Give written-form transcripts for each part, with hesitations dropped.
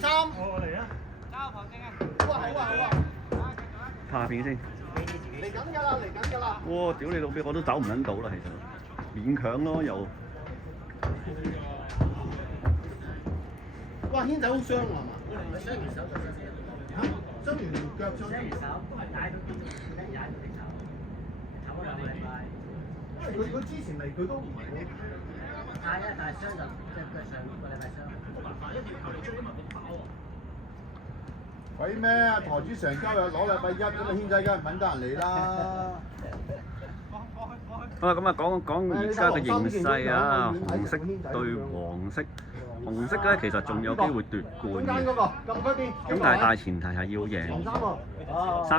藍衫。我嚟啊！好啊好啊好啊！拍下片先。嚟緊㗎啦，嚟緊㗎啦！哇！屌你老味，我都走唔撚到啦，其實勉強咯又。哇！軒仔好傷啊嘛？傷完手嚇？傷完腳傷完手，踩到邊度？踩到隻手，唞咗兩個禮拜。因為佢之前嚟佢都唔係好。但係傷就即係佢上個禮拜傷。冇辦法，一定要靠你追，因為佢跑啊！鬼咩啊！台主成交又攞禮拜一，咁啊軒仔梗係唔揾得人嚟啦。好啦，咁啊講而家嘅形勢啊，紅色對黃色。紅色咧其實仲有機會奪冠嘅，咁但係大前提係要贏3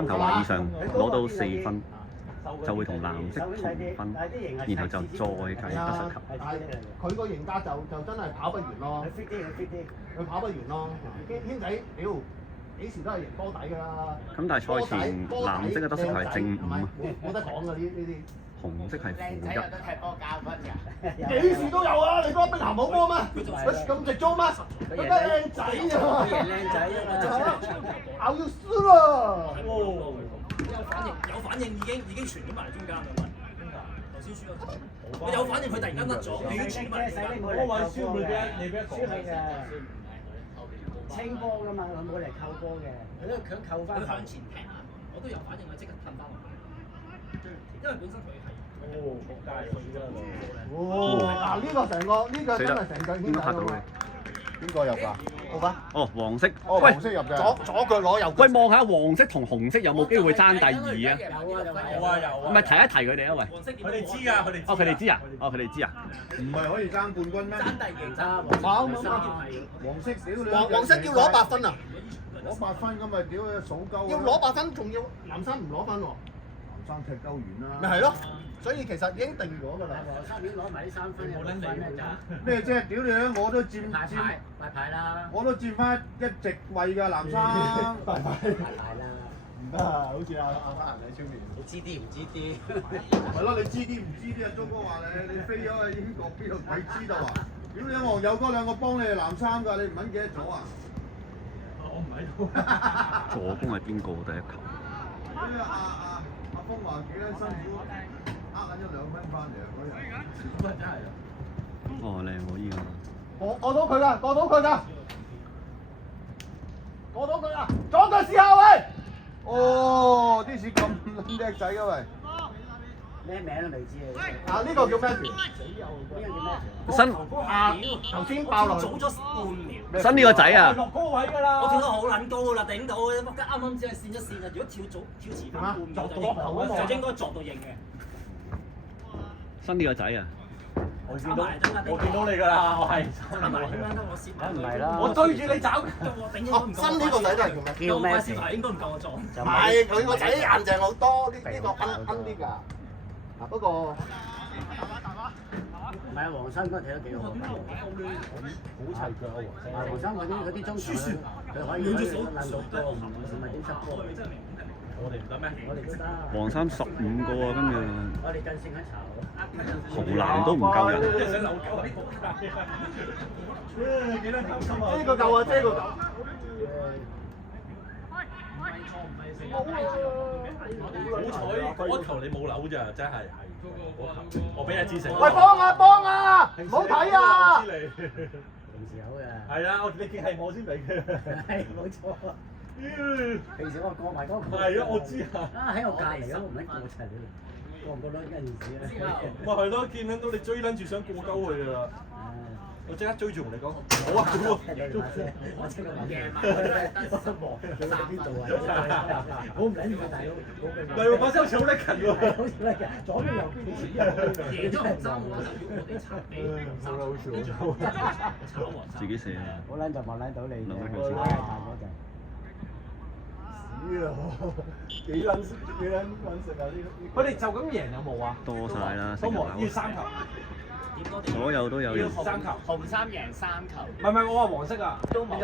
球或以上，攞到4分，就會同藍色同分，然後就再計得失球。但係佢個型格就真係跑不完咯，佢跑不完咯。軒仔，屌幾時都係贏波底㗎啦。咁但係賽前藍色嘅得失球係正5啊，冇得講㗎呢啲。紅色係負1。幾時都有啊！你覺得碧咸冇波咩？佢咁直租咩？佢梗係靚仔啊！靚仔啊！咬要輸啦！有反應已經傳咗埋中間啦，頭先輸咗。我有反應，佢突然間甩咗，已經傳埋中間。嗰位輸會俾一講嘅。清波㗎嘛，佢冇嚟扣波嘅，佢都想扣翻。佢向前踢啊！我都有反應，我即刻褪翻落去。因為本身佢係。仆街嗱呢個成個呢個真係成個軒仔喎。邊個入㗎？好吧。哦，黃色。哦，黃色入嘅。左腳攞右腳。喂，望下黃色同紅色有冇機會爭第2啊？有啊有啊。唔係提一提佢哋啊喂。佢哋知㗎，佢哋。哦，佢哋知啊？哦，佢哋知啊？唔係可以爭冠軍咩？爭第2爭。黃色屌你！黃色要攞8分啊！攞8分咁咪屌你數鳩。要攞8分，仲要藍衫唔攞分喎。藍衫踢鳩完啦。咪係咯。所以其實已經定咗㗎啦。差點攞埋呢3分，冇撚理咩啫？屌你啊！我都佔牌啦，我都佔翻一席位㗎藍衫。拜拜。牌啦，唔得啊！好似阿黑人喺出面。你知啲唔知啲？係咯，你知啲唔知啲啊？鐘哥話你飛咗去英國邊度鬼知道啊？屌你黃友哥兩個幫你係藍衫㗎，你唔撚記得咗啊？我唔喺度。助攻係邊個第一球？阿峰話幾撚辛苦，呃緊咗2分翻嚟啊！嗰日。真係。哦，靚喎依個。過到佢㗎，過到佢㗎，過到佢啊！左腳試下喂！哦，啲士咁叻仔㗎喂！咩名都未知啊！啊呢個叫咩條？新頭先爆落。早咗半秒。新呢個仔啊！落高位㗎啦！我跳得好撚高㗎啦，頂到嘅，啱啱只係線一線啊！如果跳遲翻半秒就應該作到型嘅。新呢個仔啊！我見到你㗎啦，我係。梗唔係啦，我對住你走。新呢個仔都係叫咩？叫咩事？應該唔夠我撞。唔係佢個仔硬淨好多，呢個奀啲㗎。啊不過唔係啊，黃生嗰日踢得幾好啊！好齊腳啊！黃生嗰啲中場佢可以撚到波，唔係點執波？我哋唔得咩？我哋都得。黃衫15個啊，跟住我哋近勝一籌。紅藍都唔夠人。想留鳩喺度。幾多球心啊？呢個夠啊，呢個夠。好彩嗰球你冇扭咋，真係。我俾阿志成。喂，幫啊！唔好睇啊！平時有嘅。係啊，你見係我先俾嘅。係冇錯。平時我過埋嗰個。係啊，我知啊。喺我隔離啊，我唔係過齊你哋。過唔過到呢件事啊？咪係咯，見到你追撚住想過鳩佢㗎啦。我即刻追住同你講，好啊，好啊。我即刻諗嘅，我失望，佢喺邊度啊？我唔撚住大佬，唔係喎，把聲好似好叻勤喎，好似叻嘅，左邊右邊前邊後邊。贏咗唔爭嘅話，就要我哋炒地，炒黃自己寫啊！好撚就望撚到你嘅，諗得我係大嗰陣。幾撚食啊？佢哋就咁贏有冇啊？多晒啦，都冇，要3球。所有都有贏。 3球。紅衫贏3球。唔係我話黃色啊，都冇啊，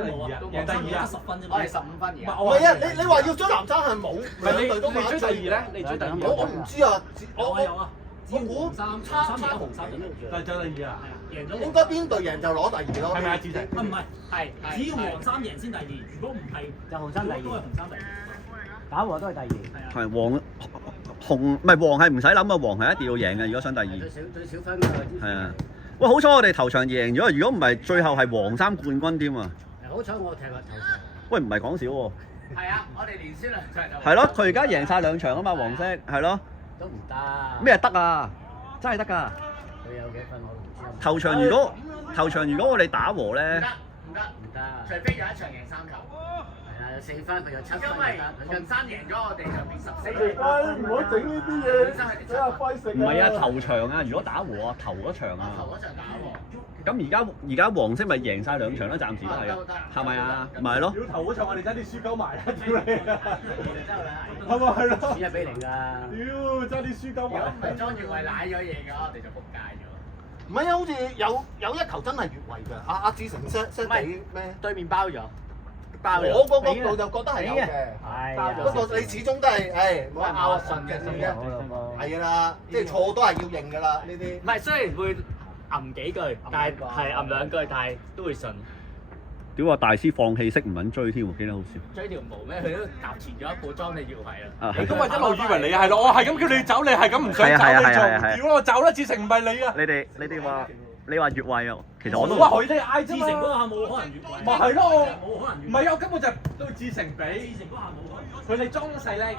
贏第2啊，10分啫嘛。我係15分而家。唔係啊，你話要追藍衫係冇，唔係你追第2咧？你追第2。我唔知啊，我有啊。只要黃衫贏咗紅衫就得。但係就第二啊，贏咗應該邊隊贏就攞第二咯。係咪啊？志成？啊唔係，係只要黃衫贏先第二，如果唔係就紅衫第二都係紅衫第二。打和都係第二。係啊。係黃紅唔係黃係唔使諗啊，黃係一定要贏嘅，如果想第二。最少分㗎。係啊，喂，好彩我哋頭場贏咗，如果唔係最後係黃衫冠軍添啊！好彩我踢過頭場。喂，唔係講笑喎。係啊，我哋連輸兩場就。係咯，佢而家贏晒2場啊嘛，黃色係咯。都唔得。咩得啊？真係得㗎！佢有幾分我都唔知。頭場如果我哋打和咧，唔得。除非有一場贏3球。係啊，有4分，佢有7分。因為紅衫贏咗，我哋就變14。唔好整呢啲嘢，俾阿輝食。唔係啊，頭場啊，如果打和啊，頭嗰場啊。頭嗰場打和。咁而家黃色咪贏晒2場啦，暫時都係，係咪啊？咪係咯。屌頭嗰場我哋爭啲輸鳩埋啦，屌你！係咪係咯？1-0㗎。屌，爭啲輸鳩埋。如果唔係莊月慧賴咗嘢嘅話，我哋就仆街咗。唔係啊，好似有一球真係越位㗎。阿志成 set 俾咩？對面包咗。我個角度就覺得係有嘅。係。不過你始終都係冇得拗信嘅先嘅。係啦，即係錯都係要認㗎啦，呢啲。唔係，雖然會揞幾句，但係揞2句，但係都會信。屌話大師放棄式唔肯追添喎，幾得好笑。追條毛咩？佢都踏前咗一步，裝你要係啊。咁我一路以為你係咯，我係咁叫你走，你係咁唔想走你做。屌我走啦，志成唔係你啊！你話越位啊，其實我都。哇！佢哋嗌啫志成嗰下冇可能越位。咪係咯，冇可能越位。唔係啊，根本就係對志成比。志成嗰下冇可能。佢哋裝細力，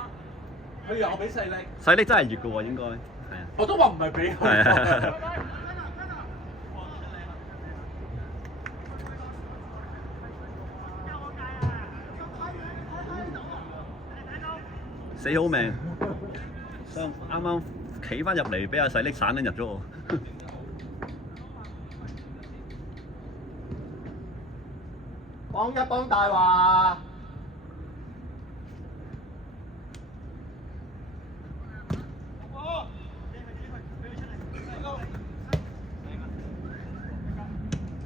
佢又俾細力。細力真係越嘅喎，應該係啊。我都話唔係俾佢。係啊。死好命，啱啱企翻入嚟，俾阿細力散撚入咗我。幫一幫大華。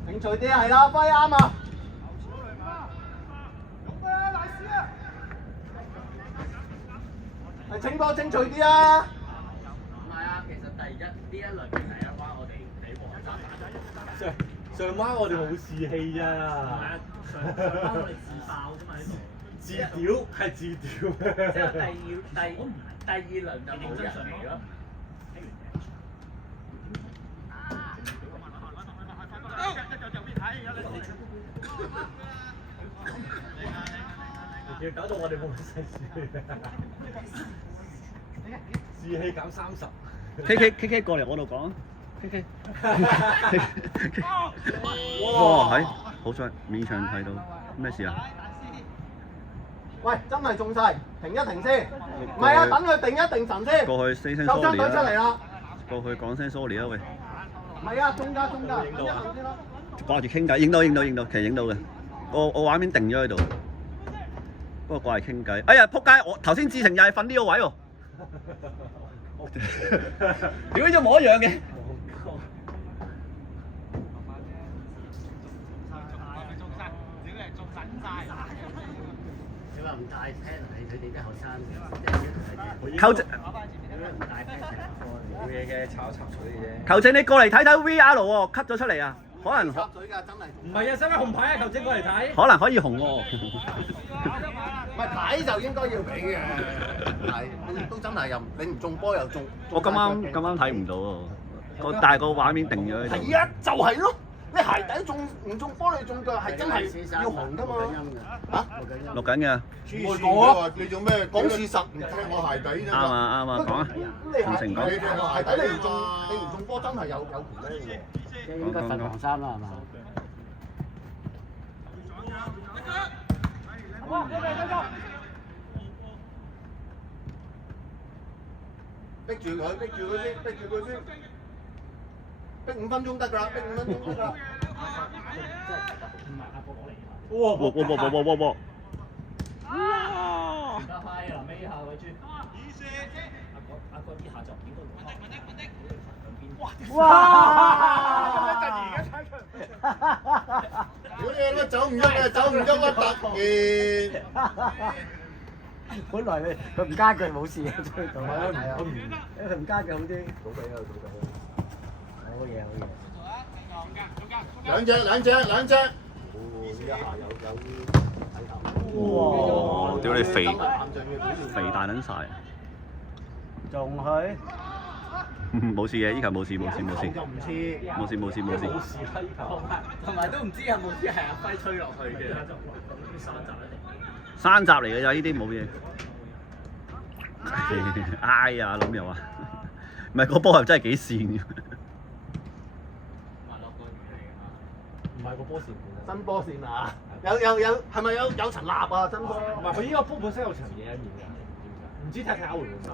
興趣啲係啦，輝啱啊！係清波清脆啲啊！唔係啊，其實呢一輪嘅第一關我哋俾黃衫打咗。上彎我哋好士氣咋。係啊，上彎我哋自爆啫嘛呢度。自屌係自屌。即係第二輪就冇人嚟咯。要搞到我哋冇晒士氣減30。K K 過嚟我度講 K K。哇！係好彩勉強睇到咩事啊？喂，真係中晒，停一停先。唔係啊，等佢定一定神先。過去 say 聲救傷 sorry 隊出嚟啦！過去講聲 sorry 啊喂！唔係啊，中間，等一陣先啦。掛住傾偈，影到，其實影到嘅。我畫面定咗喺度，不過掛嚟傾偈。哎呀，撲街！我頭先志成又係瞓呢個位喎。屌，一模一樣嘅。你話唔帶聽係佢哋啲後生嘅，求證，唔帶聽成冇嘢嘅，炒插水嘅啫。求證你過嚟睇睇 VR 喎，cut 咗出嚟啊！可能插水㗎，真係。唔係啊，使乜紅牌啊？球證過嚟睇。可能可以紅喎。唔係牌就應該要俾嘅，係都真係又你唔中波又中。我咁啱睇唔到喎，但係個畫面定咗喺度。係啊，就係咯，你鞋底中唔中波你中腳係真係要紅㗎嘛。嚇？錄緊嘅。黐線嘅你做咩講事實，唔聽我鞋底啫啱啊，講啊。你成講你鞋底你唔中波真係有權咧嘅。即係應該瞓黃衫啦，係嘛？逼住佢先，逼5分鐘得㗎啦，逼5分鐘得㗎啦。哇！而家嗨啊！尾下位豬。阿哥呢下就應該哇！咁樣突然間踩佢。屌你乜走唔喐啊！突然！本來佢唔加句冇事嘅，追到。係啊，佢唔佢唔加句好啲。倒俾啊，倒俾啊。好嘢，好嘢。兩隻。哦，呢一下有睇頭。哇！屌你肥大撚晒，仲去？冇事嘅，依球冇事。就唔似。冇事。冇事啦，呢球。同埋都唔知有冇啲係阿輝推落去嘅。山閘嚟嘅咋，呢啲冇嘢。哎呀，諗又話，唔係個波係真係幾跣嘅。唔係個波線，真波線啊！有係咪有層蠟啊？真波。唔係佢依個波本身有層嘢喺面嘅，唔知踢下會唔會手。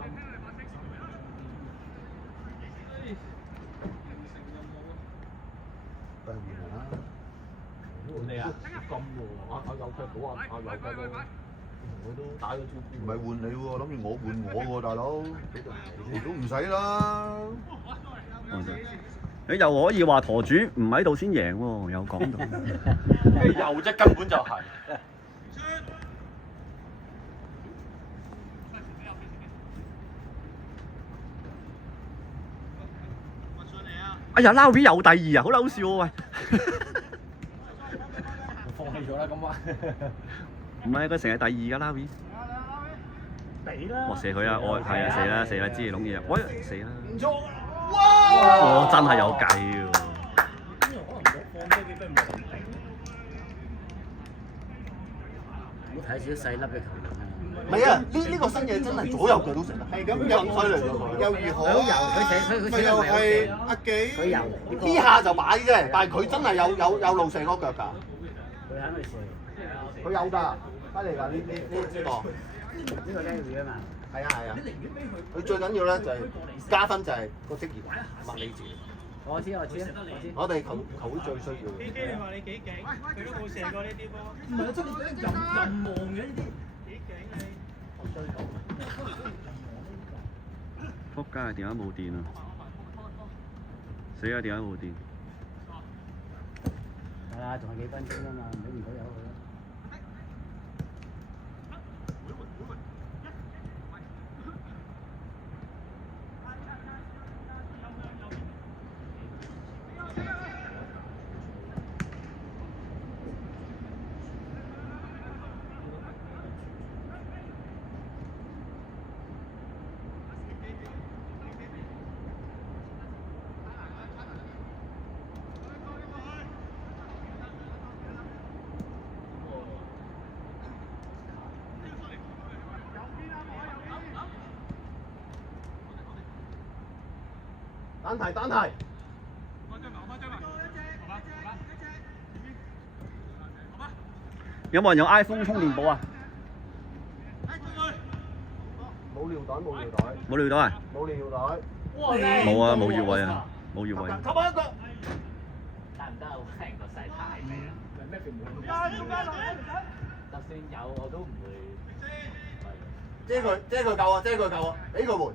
你啊，咁喎，有腳到啊，有腳都，我都打咗招呼。唔係換你喎，諗住我換我喎，大佬。都唔使啦。你又可以話舵主唔喺度先贏喎，有講到。又啫，根本就係。哎呀，Louis 有第二啊，好嬲笑喎喂！放棄咗啦，咁話。唔係佢成日第二噶 Louis。俾啦。哇！射佢啊！我係啊，射啦，知你諗嘢啊！喂，死啦！唔錯。哇！真係有計喎。唔好睇少細粒嘅球員啊！唔係啊，呢個新嘢真係左右腳都食得。係咁又犀利咗又如何？佢又係阿幾？佢游呢下就擺啫，但係佢真係有路射嗰腳㗎。佢肯去射。佢有㗎，犀利㗎呢個。呢個 Larry 啊嘛。係啊。佢最緊要咧就係加分就係個職業物理治療。我知。我哋球會最需要嘅。基基你話你幾勁？佢都冇射過呢啲波。唔係，真係任望嘅呢啲。幾勁你？仆街！電話冇電啊！死啊！電話冇電。係啊，仲係幾分鐘啊嘛，唔好由佢啦。單提。有冇人用 iPhone 充電寶啊？冇尿袋。冇尿袋啊？冇尿袋。冇啊，冇越位啊，冇越位。扣一個。得唔得？好平個細太咩啊？就算有我都唔會。遮佢夠啊！俾佢換。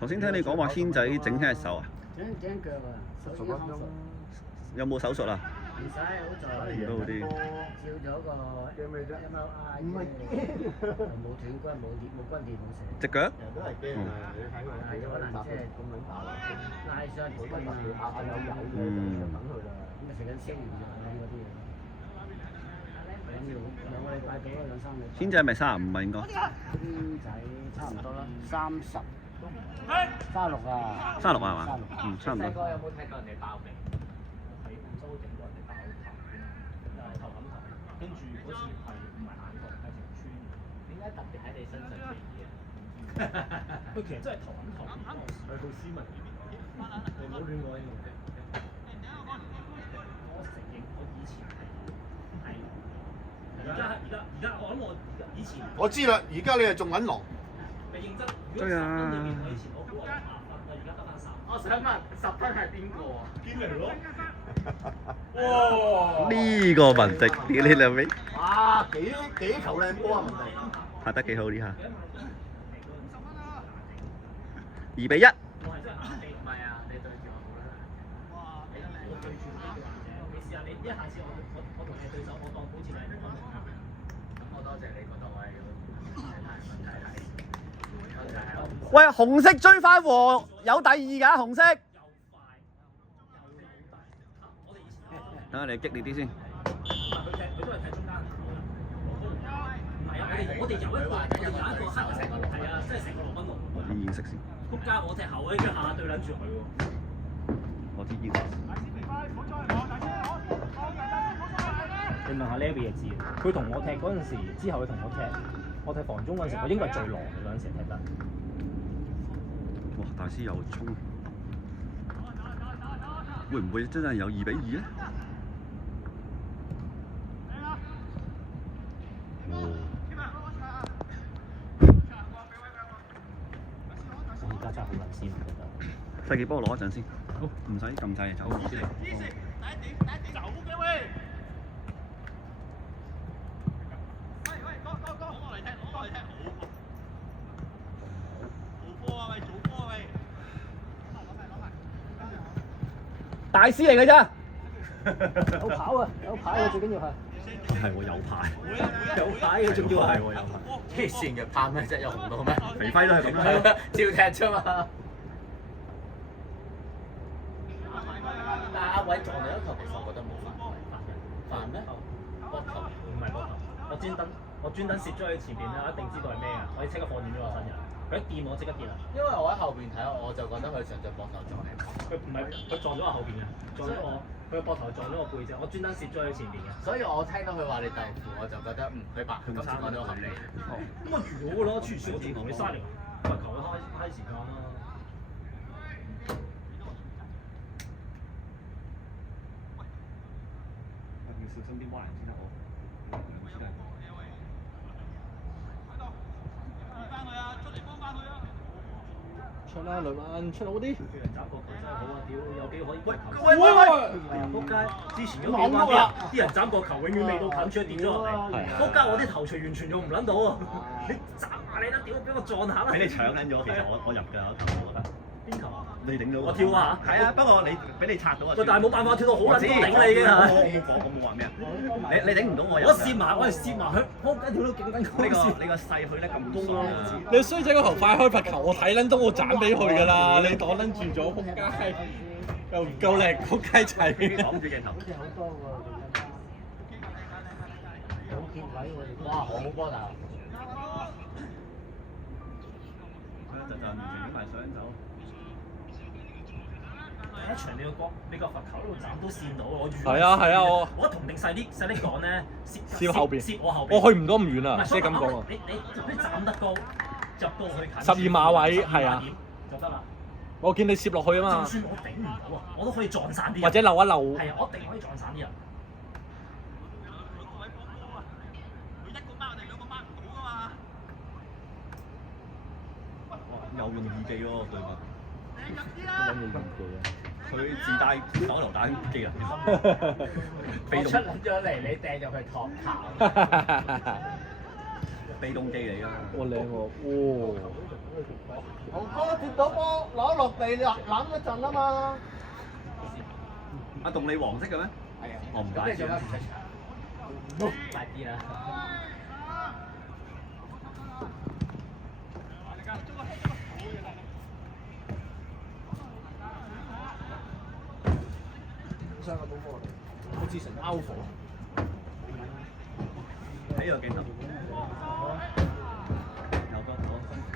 頭先聽你講話軒仔整親隻手啊？整腳啊！10分鐘。有冇手術啊？唔使，好在。都好啲。照咗個驚咩啫？ MRI 唔係冇斷骨，冇關節，冇成。隻腳？人都係驚啊！你睇我係可能即係咁撚大啦，拉傷好好多得啊！有嘅就等佢啦。咁啊食緊消炎藥啊嗰啲嘢。咁要2個禮拜到啦，2、3個禮拜。軒仔係咪35啊？應該。軒仔差唔多啦，30。36啊。36啊嘛？差唔多。細個有冇睇過人哋爆鼻？喺澳洲整過人哋爆頭，頭冚頭，跟住嗰次係唔係眼角係條穿？點解特別喺你身上嘅嘢？佢其實真係頭冚頭，係好斯文嘅。你唔好亂講呢個。我承認我以前係而家我諗我以前我知啦，而家你係仲撚狼。未認真。對啊。我以前我估我10分，我而家得翻10。我想問10分係邊個啊？堅尼咯。哇！呢個文迪，屌你兩尾，哇！幾球靚波啊，文迪！拍得幾好呢下。2-1。我係真係硬氣，唔係啊！你對住我好啦。你對住我，你試下你一下次我同你對手，我當好似你係咁我多謝你覺得我係喂，紅色追翻和，有第二㗎，紅色。等下你激烈啲先。佢都係睇中間。唔係啊！我哋有一個黑係啊，即係成個羅賓奴。我啲意識先。仆街！我踢後嘅，跟住下對撚住佢喎。我啲意識。你問下 Levy 就知，佢同我踢嗰陣時，之後佢同我踢防中嗰陣時，我應該係最狼嘅嗰陣時踢得。哇！大師又衝，會唔會真係有2-2咧？而家真係好撚先，我覺得。細記幫我攞一陣先，好，唔使撳掣走先嚟。大師嚟嘅啫，有跑啊！有跑啊！最緊要係。係喎有牌，有牌嘅仲要係。有牌。黐線嘅拍咩啫？有紅到咩？肥輝都係咁啦。係啊，照踢啫嘛。但係阿偉撞你一球，其實我覺得冇犯咩？膊頭唔係膊頭，我專登攝咗佢前邊啦，一定知道係咩啊！我即刻放軟咗個身人，佢一掂我即刻跌啦。因為我喺後邊睇，我就覺得佢上隻膊頭撞你。佢唔係佢撞咗我後邊嘅，撞咗我佢個膊頭撞咗我背脊，我專登攝咗佢前邊嘅。所以我聽到佢話你豆腐，我就覺得佢白佢今次講咗合理。咁啊如果咯，出少啲同你嘥嚟，罰球開時間啦。要小心啲摩蘭先得好。出啦，雷曼出好啲。俾人斬過球真係好啊！屌，有幾可以罰球？喂！仆街！之前嗰幾晚啲人斬過球，永遠未到近處跌咗落嚟。仆街！我啲頭槌完全用唔撚到啊！你斬下你啦，屌！俾我撞下啦！俾你搶緊咗，其實我入嘅有一球，我覺得。邊球啊？你頂到我跳啊！係啊，不過你俾你拆到啊！喂，但係冇辦法跳到好撚高頂啦已經係。我冇話咩啊！你頂唔到我入。我攝埋，我係攝埋佢，仆街跳到勁撚高。你個勢去得咁高啊！你衰仔嗰球快開罰球，我睇撚到我斬俾佢㗎啦！你擋撚住咗，撲街又唔夠力，撲街仔。擋住鏡頭。好似好多喎，好貼位喎！哇，好波大！就完全影埋想走。一場你個罰球喺度斬都跣到，我預。係啊，我同定細啲講咧，攝後邊，攝我後邊。我去唔到咁遠啊，即係咁講啊。你斬得高，入到去12碼位係啊，就得啦。我見你攝落去啊嘛。就算我頂唔到啊，我都可以撞散啲人。或者漏一漏。係啊，我一定可以撞散啲人。又用耳機喎，對面。佢自帶手榴彈機能。我出撚咗嚟，你掟入去托球。被動機嚟㗎。哇靚喎，紅哥接到波攞落地攬一陣啊嘛。阿棟你黃色嘅咩？係啊。我唔咁你做乜唔出場？快啲啦！上個冇波嚟，好似成歐火。呢個鏡頭。有個我辛苦。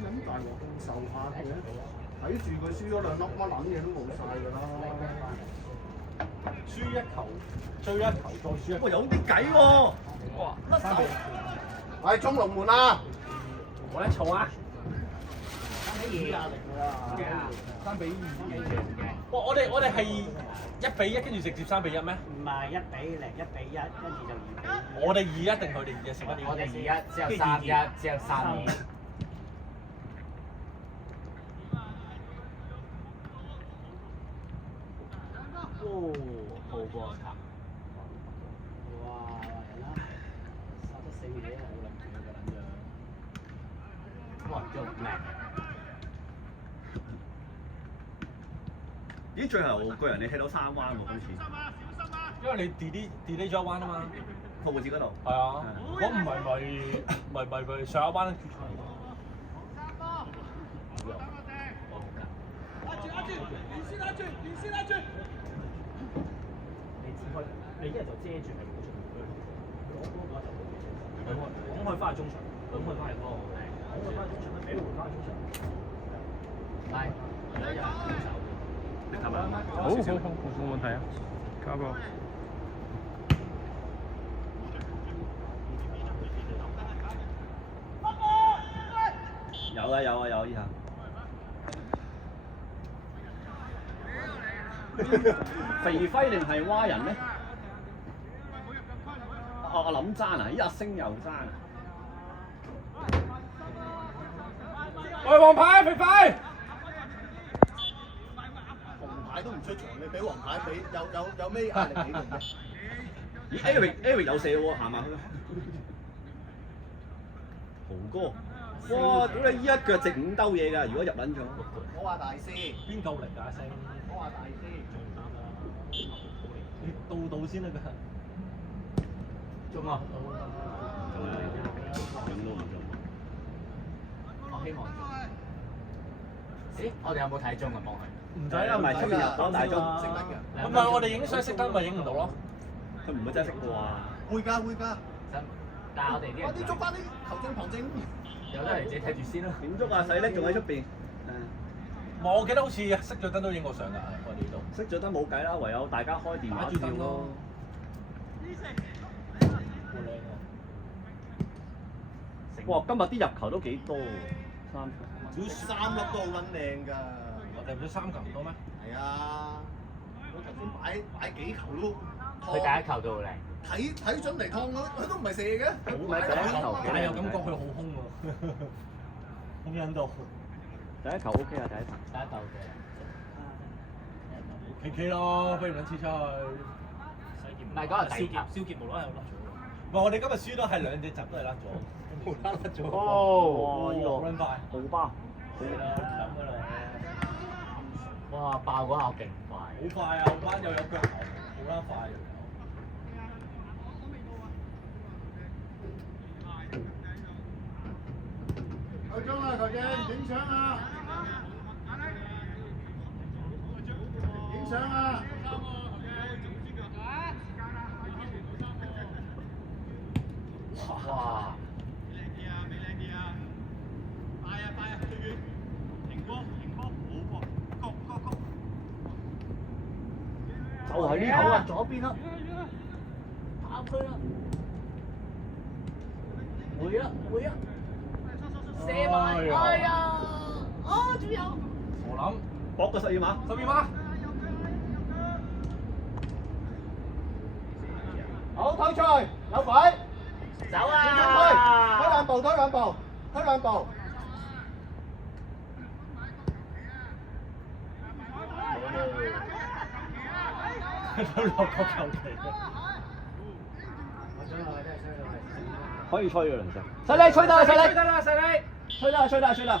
咁大鑊咁受下嘅，睇住佢輸咗2粒，乜撚嘢都冇晒㗎啦。輸一球，追一球，再輸一球。哇，有啲計喎！哇3比1。係衝龍門啊！我嚟嘈啊！3比2。哇！我哋係1比1，跟住直接3比1咩？唔係1比0，1比1，跟住就2比1。我哋2-1定佢哋2-1先？我哋2-1，之後3-1，之後3-2。好過球。哇！人啦，殺得死嘢啊！好撚勁嘅撚樣。哇！真係叻。咦，最後個人你踢到3彎喎，今次。因為你 delay 咗一彎啊嘛。復活節嗰度。係啊，我唔係咪上一彎決賽。你一係就遮住係冇出去，攞波嘅話就冇出去。咁可以翻去中場，咁可以翻嚟波，咁可以翻去中場，俾回翻去中場。係，有人手。係咪？好冇問題啊，交波。有以下。肥輝定係蛙人咧？我諗爭啊！依阿星又爭啊！喂，黃牌肥輝！紅牌都唔出場，你俾黃牌俾有咩壓力俾佢啫？咦 Eric 有射喎，行埋去。豪哥，哇！屌你依一腳直5兜嘢㗎，如果入撚咗。我話大師，邊夠力㗎星？我話大師，你到先得㗎。中啊！中都唔中。我希望中。咦？我哋有冇睇中啊？幫佢。唔使啦，唔係出面入講大中。識得㗎。唔係我哋影相熄燈咪影唔到咯。佢唔會真係識啩？會㗎會㗎。但係我哋啲人快啲捉翻啲球證旁證。有得嚟自己睇住先啦。點捉啊？細叻仲喺出邊。我記得好似熄咗燈都影過相㗎，我哋呢度。熄咗燈冇計啦，唯有大家開電話打住燈照咯。好靚啊！哇！今日啲入球都幾多喎，3球。只要3粒都好撚靚㗎。我哋唔知3球唔多咩？係啊，我頭先擺幾球都佢第一球都好靚。睇準嚟燙佢都唔係射嘅。好咪第一球但係又感覺佢好空喎，空引到。第一球 OK 啊，第一球。第一球嘅。K 咯，飛唔撚黐出去。唔係嗰個第二球，蕭傑無啦啦又甩咗。唔係我哋今日輸都係2隻集都係甩咗，無啦啦甩咗。哦，呢個 run 快，好巴。係啦，咁㗎啦。哇！爆嗰下勁快。好快啊！好班又有腳頭，好啦快。夠鐘啦，球證，影相啊！影相啊！哇！就係呢球啊！左邊啦，打區啦，會啊！射埋，哎呀！啊，仲有！我諗搏個12碼，12碼。好，推出去，有鬼！走啊！推兩步，推兩步，推兩步。都落個球旗。可以吹嘅，梁生。細力吹得啦，細力！得啦，細力！吹得啦，吹得啦，吹得啦！